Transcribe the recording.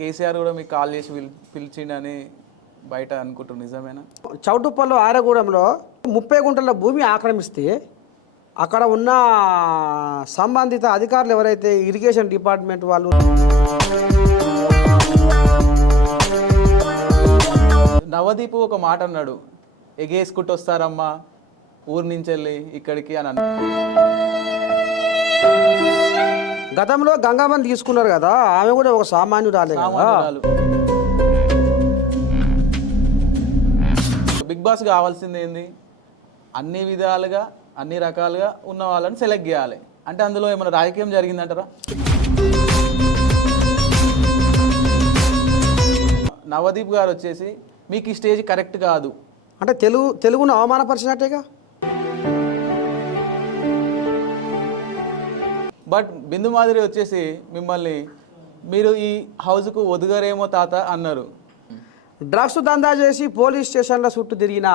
కేసీఆర్ కూడా మీకు కాల్ చేసి పిలిచిండని బయట అనుకుంటున్నారు, నిజమేనా? చౌటుప్పల్లో ఆరగూడెంలో 30 గుంటల భూమి ఆక్రమిస్తే అక్కడ ఉన్న సంబంధిత అధికారులు ఎవరైతే ఇరిగేషన్ డిపార్ట్మెంట్ వాళ్ళు నవదీప్ ఒక మాట అన్నాడు, ఎగేసుకుంటూ వస్తారమ్మా ఊరి నుంచి వెళ్ళి ఇక్కడికి అని అన్నాడు. గతంలో గంగామని తీసుకున్నారు కదా, ఆమె కూడా ఒక సామాన్యురాలే కదా. బిగ్ బాస్ కావాల్సింది ఏంది? అన్ని విధాలుగా అన్ని రకాలుగా ఉన్న వాళ్ళని సెలెక్ట్ చేయాలి. అంటే అందులో ఏమైనా రాజకీయం జరిగిందంటారా? నవదీప్ గారు వచ్చేసి మీకు ఈ స్టేజ్ కరెక్ట్ కాదు అంటే తెలుగును అవమానపరిచినట్టేగా. బట్ బిందు మాదిరి వచ్చేసి మిమ్మల్ని మీరు ఈ హౌస్కు ఒదుగరేమో తాత అన్నారు. డ్రగ్స్ దందా చేసి పోలీస్ స్టేషన్ల చుట్టూ తిరిగిన